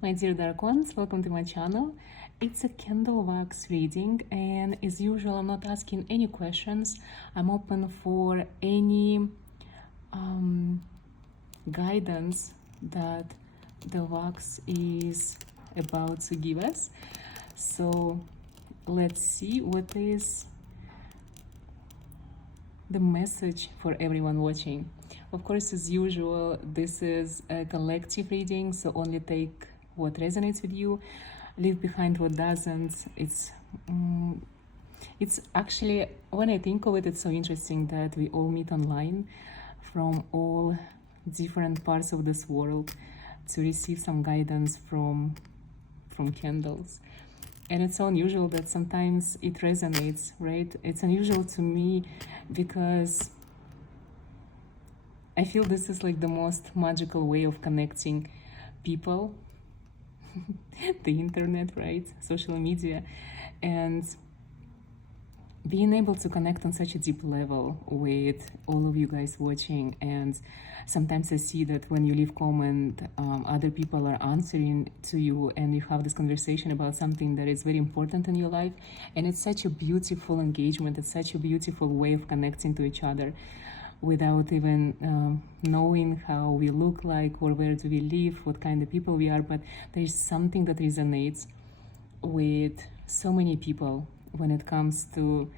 My dear dark ones, welcome to my channel. It's a candle wax reading, and as usual I'm not asking any questions. I'm open for any guidance that the wax is about to give us. So let's see what is the message for everyone watching. Of course, as usual, this is a collective reading, so only take what resonates with you, leave behind what doesn't. It's actually, when I think of it, it's so interesting that we all meet online from all different parts of this world to receive some guidance from candles. And it's so unusual that sometimes it resonates, right? It's unusual to me because I feel this is like the most magical way of connecting people. The internet, right? Social media. And being able to connect on such a deep level with all of you guys watching. And sometimes I see that when you leave comment, other people are answering to you and you have this conversation about something that is very important in your life. And it's such a beautiful engagement. It's such a beautiful way of connecting to each other without even knowing how we look like or where do we live, what kind of people we are. But there's something that resonates with so many people when it comes to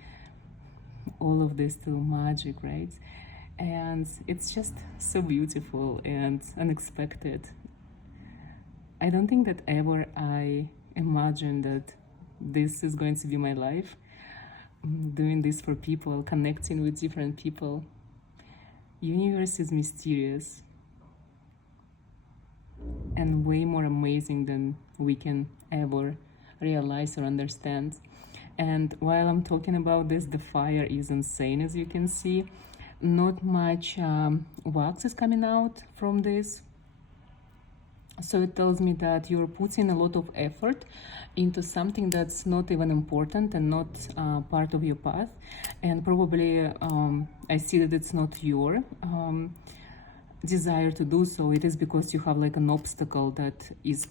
all of this, to magic, right? And it's just so beautiful and unexpected. I don't think that ever I imagined that this is going to be my life, doing this for people, connecting with different people. Universe is mysterious and way more amazing than we can ever realize or understand. And while I'm talking about this, the fire is insane, as you can see. Not much wax is coming out from this. So it tells me that you're putting a lot of effort into something that's not even important and not part of your path. And probably I see that it's not your desire to do so. It is because you have like an obstacle that is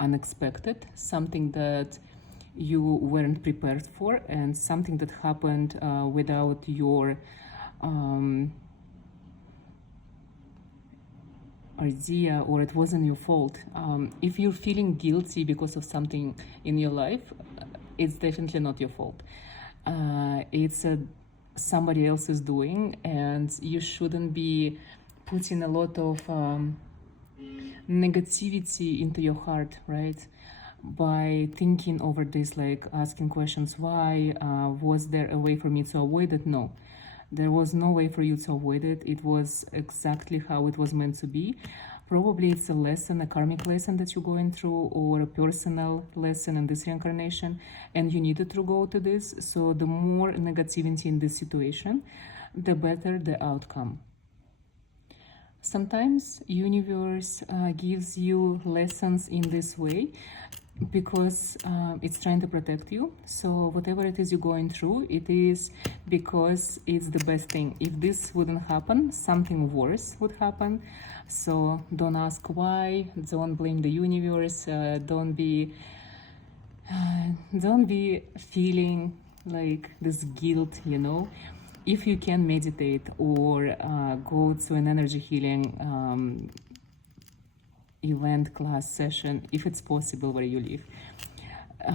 unexpected, something that you weren't prepared for, and something that happened without your idea, or it wasn't your fault. If you're feeling guilty because of something in your life, it's definitely not your fault. It's somebody else's doing, and you shouldn't be putting a lot of negativity into your heart, right? By thinking over this, like asking questions, why was there a way for me to avoid it? No, there was no way for you to avoid it. It was exactly how it was meant to be. Probably it's a lesson, a karmic lesson that you're going through, or a personal lesson in this reincarnation, and you needed to go to this. So the more negativity in this situation, the better the outcome. Sometimes universe gives you lessons in this way because it's trying to protect you. So whatever it is you're going through, it is because it's the best thing. If this wouldn't happen, something worse would happen. So don't ask why, don't blame the universe, don't be feeling like this guilt, you know. If you can meditate or go to an energy healing event, class, session, if it's possible where you live,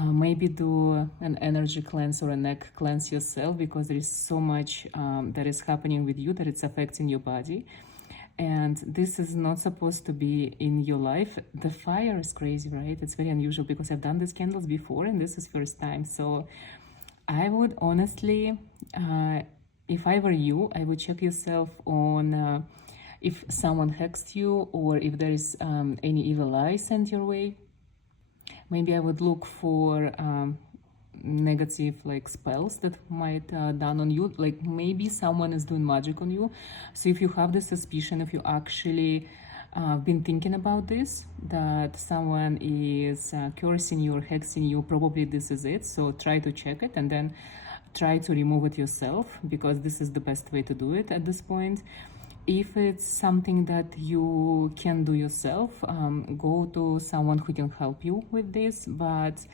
maybe do an energy cleanse or a neck cleanse yourself, because there is so much that is happening with you that it's affecting your body, and this is not supposed to be in your life. The fire is crazy, right? It's very unusual because I've done these candles before and this is first time. So I would honestly, if I were you, I would check yourself on if someone hexed you, or if there is any evil eye sent your way. Maybe I would look for negative like spells that might done on you, like maybe someone is doing magic on you. So if you have the suspicion, if you actually been thinking about this, that someone is cursing you or hexing you, probably this is it. So try to check it and then try to remove it yourself, because this is the best way to do it at this point. If it's something that you can do yourself, go to someone who can help you with this. But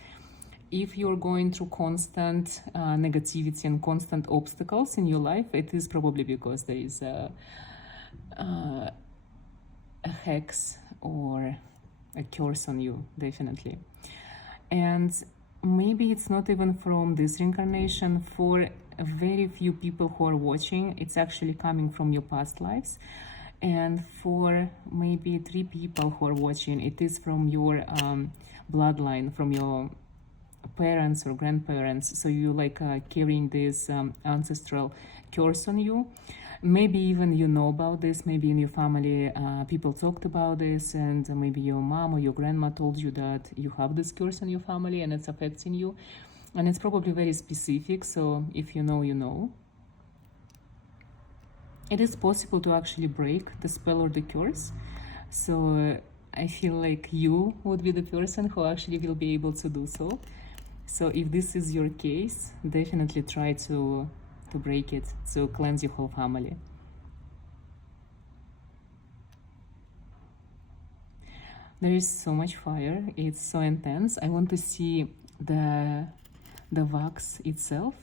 if you're going through constant negativity and constant obstacles in your life, it is probably because there is a hex or a curse on you, definitely. And maybe it's not even from this reincarnation. For very few people who are watching, it's actually coming from your past lives. And for maybe 3 people who are watching, it is from your bloodline, from your parents or grandparents. So you like carrying this ancestral curse on you. Maybe even you know about this, maybe in your family people talked about this, and maybe your mom or your grandma told you that you have this curse in your family and it's affecting you. And it's probably very specific, so if you know, you know. It is possible to actually break the spell or the curse. So I feel like you would be the person who actually will be able to do so. So if this is your case, definitely try to break it, to cleanse your whole family. There is so much fire, it's so intense. I want to see the wax itself.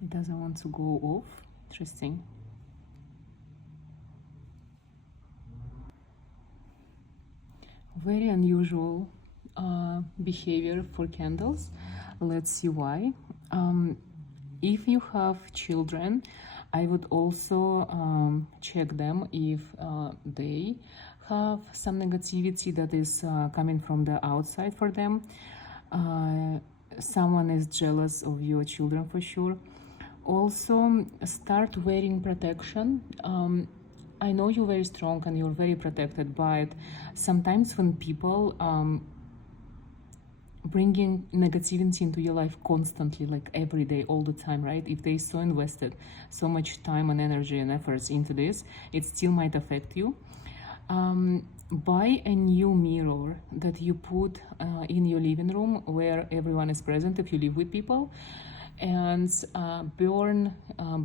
It doesn't want to go off. Interesting. Very unusual behavior for candles. Let's see why. If you have children, I would also check them if they have some negativity that is coming from the outside for them. Someone is jealous of your children for sure. Also, start wearing protection. I know you're very strong and you're very protected, but sometimes when people bringing negativity into your life constantly, like every day, all the time, right? If they so invested so much time and energy and efforts into this, it still might affect you. Buy a new mirror that you put in your living room where everyone is present if you live with people, and burn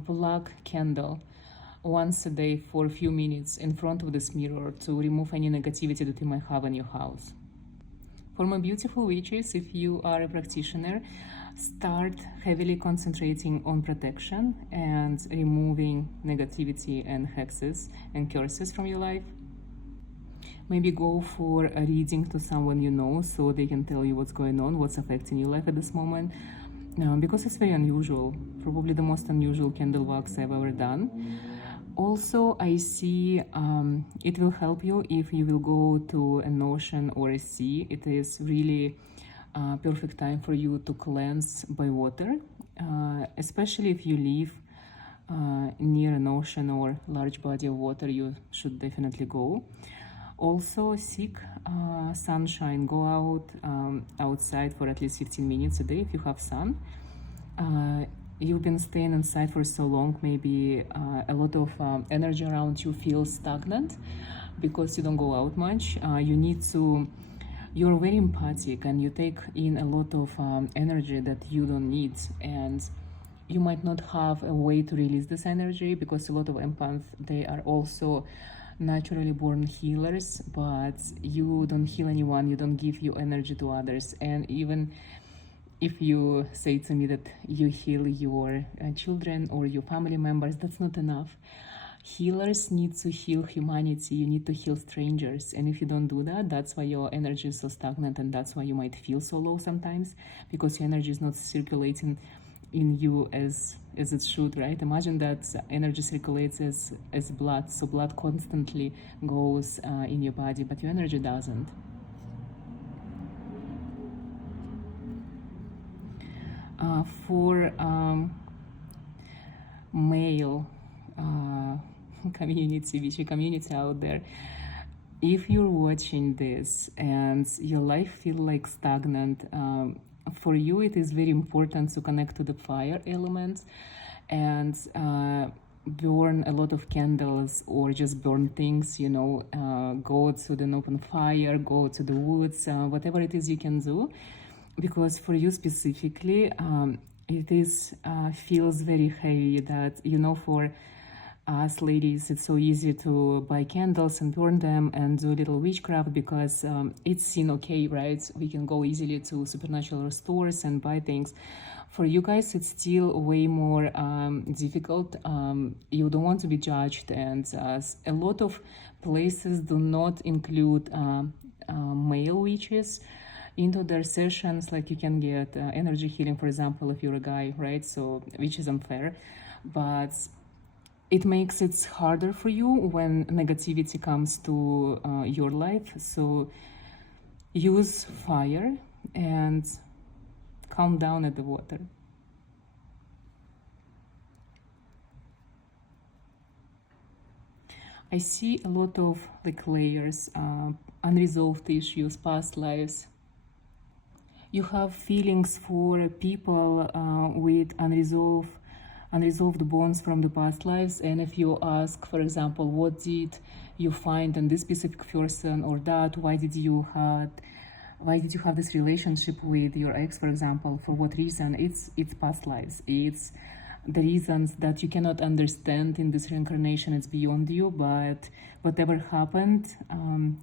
black candle once a day for a few minutes in front of this mirror to remove any negativity that you might have in your house. For my beautiful witches, if you are a practitioner, start heavily concentrating on protection and removing negativity and hexes and curses from your life. Maybe go for a reading to someone you know so they can tell you what's going on, what's affecting your life at this moment. Because it's very unusual, probably the most unusual candle wax I've ever done. Also, I see it will help you if you will go to an ocean or a sea. It is really perfect time for you to cleanse by water, especially if you live near an ocean or large body of water. You should definitely go. Also, seek sunshine. Go out outside for at least 15 minutes a day if you have sun. You've been staying inside for so long, maybe a lot of energy around you feels stagnant because you don't go out much. You're very empathic and you take in a lot of energy that you don't need, and you might not have a way to release this energy because a lot of empaths, they are also naturally born healers, but you don't heal anyone, you don't give your energy to others. And even if you say to me that you heal your children or your family members, that's not enough. Healers need to heal humanity. You need to heal strangers. And if you don't do that, that's why your energy is so stagnant, and that's why you might feel so low sometimes, because your energy is not circulating in you as it should, right? Imagine that energy circulates as blood. So blood constantly goes in your body, but your energy doesn't. For male community, witchy community out there, if you're watching this and your life feels like stagnant, for you it is very important to connect to the fire element and burn a lot of candles or just burn things, go to an open fire, go to the woods, whatever it is you can do. Because for you specifically, it is feels very heavy that, for us ladies, it's so easy to buy candles and burn them and do a little witchcraft because it's seen okay, right? We can go easily to supernatural stores and buy things. For you guys, it's still way more difficult. You don't want to be judged, and a lot of places do not include male witches into their sessions. Like you can get energy healing, for example, if you're a guy, right? So which is unfair, but it makes it harder for you when negativity comes to your life. So use fire and calm down at the water. I see a lot of like layers, unresolved issues, past lives. You have feelings for people with unresolved bonds from the past lives. And if you ask, for example, what did you find in this specific person or that, why did you have this relationship with your ex, for example, for what reason? It's past lives. It's the reasons that you cannot understand in this reincarnation. It's beyond you, but whatever happened,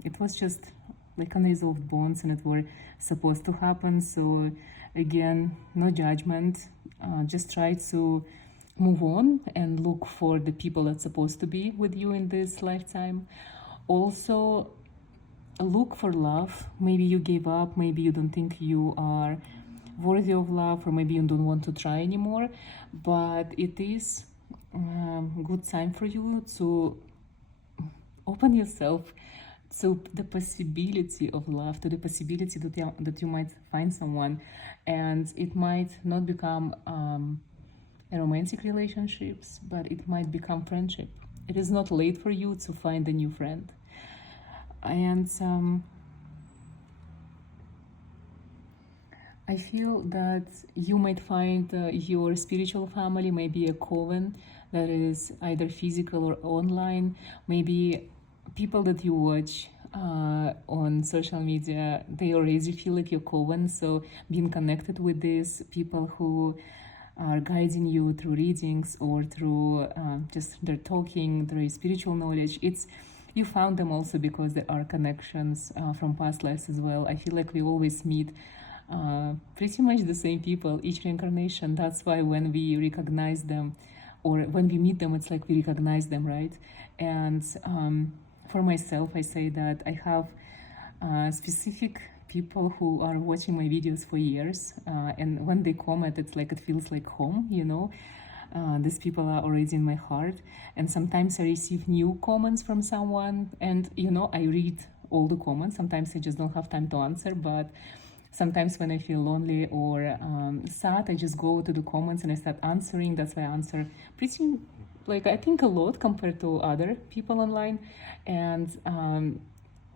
it was just like unresolved bonds, and it were supposed to happen. So again, no judgment, just try to move on and look for the people that's supposed to be with you in this lifetime. Also look for love. Maybe you gave up, maybe you don't think you are worthy of love, or maybe you don't want to try anymore, but it is a good time for you to open yourself to the possibility of love, to the possibility that you might find someone, and it might not become a romantic relationships, but it might become friendship. It is not late for you to find a new friend. And I feel that you might find your spiritual family, maybe a coven that is either physical or online, maybe people that you watch on social media, they already feel like your coven. So being connected with these people who are guiding you through readings or through just their talking, their spiritual knowledge, you found them also because there are connections from past lives as well. I feel like we always meet pretty much the same people each reincarnation. That's why when we recognize them or when we meet them, it's like we recognize them, right? And for myself, I say that I have specific people who are watching my videos for years, and when they comment, it's like it feels like home, you know. These people are already in my heart, and sometimes I receive new comments from someone, and you know, I read all the comments. Sometimes I just don't have time to answer, but sometimes when I feel lonely or sad, I just go to the comments and I start answering. That's why I answer pretty, like, I think a lot compared to other people online. And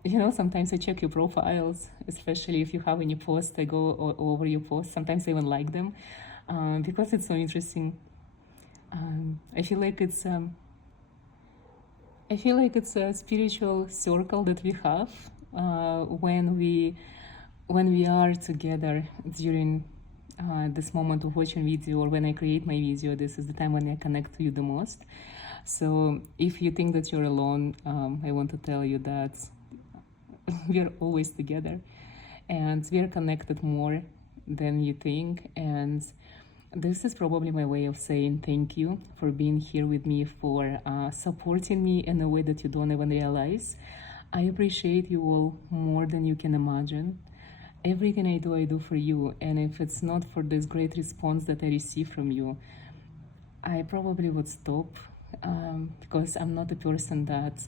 you know, sometimes I check your profiles, especially if you have any posts. I go over your posts. Sometimes I even like them because it's so interesting. I feel like it's a spiritual circle that we have when we are together during this moment of watching video, or when I create my video. This is the time when I connect to you the most. So if you think that you're alone, I want to tell you that we are always together, and we are connected more than you think. And this is probably my way of saying thank you for being here with me, for supporting me in a way that you don't even realize. I appreciate you all more than you can imagine. Everything I do for you, and if it's not for this great response that I receive from you, I probably would stop, because I'm not a person that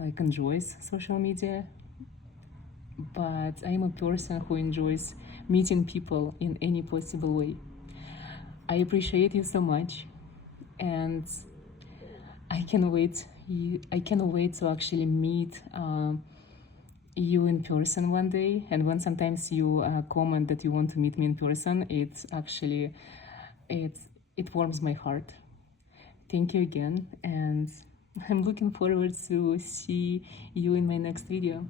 like enjoys social media, but I'm a person who enjoys meeting people in any possible way. I appreciate you so much, and I can't wait to actually meet you in person one day. And when sometimes you comment that you want to meet me in person, it's actually it warms my heart. Thank you again, and I'm looking forward to see you in my next video.